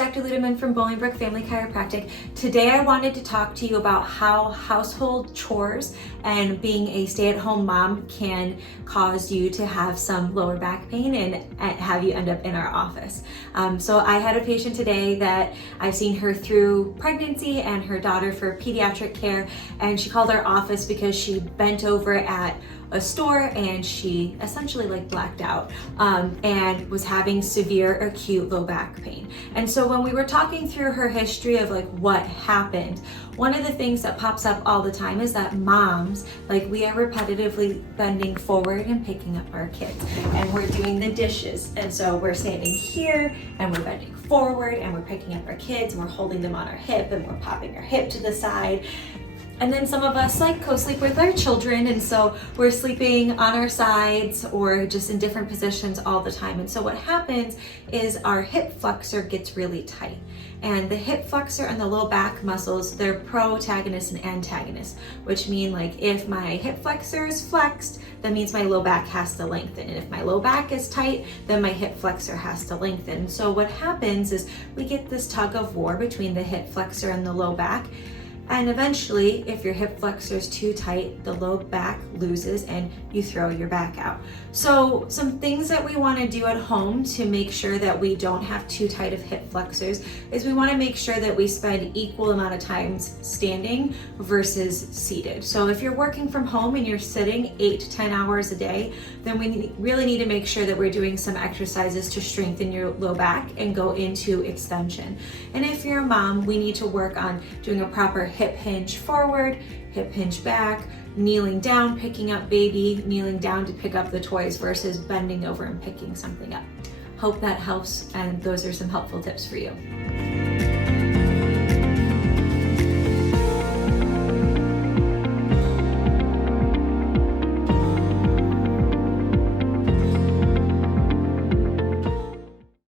Dr. Ludeman from Bolingbrook Family Chiropractic. Today I wanted to talk to you about how household chores and being a stay-at-home mom can cause you to have some lower back pain and have you end up in our office. So I had a patient today that I've seen her through pregnancy and her daughter for pediatric care, and she called our office because she bent over at a store and she essentially blacked out and was having severe acute low back pain. And so when we were talking through her history of what happened, one of the things that pops up all the time is that moms, we are repetitively bending forward and picking up our kids, and we're doing the dishes, and so we're standing here and we're bending forward and we're picking up our kids and we're holding them on our hip and we're popping our hip to the side. And then some of us co-sleep with our children, and so we're sleeping on our sides or just in different positions all the time. And so what happens is our hip flexor gets really tight. And the hip flexor and the low back muscles, they're protagonist and antagonist, which mean if my hip flexor is flexed, that means my low back has to lengthen. And if my low back is tight, then my hip flexor has to lengthen. So what happens is we get this tug of war between the hip flexor and the low back. And eventually, if your hip flexor is too tight, the low back loses and you throw your back out. So some things that we want to do at home to make sure that we don't have too tight of hip flexors is we want to make sure that we spend equal amount of times standing versus seated. So if you're working from home and you're sitting 8 to 10 hours a day, then we really need to make sure that we're doing some exercises to strengthen your low back and go into extension. And if you're a mom, we need to work on doing a proper hip hinge forward, hip hinge back, kneeling down, picking up baby, kneeling down to pick up the toys versus bending over and picking something up. Hope that helps, and those are some helpful tips for you.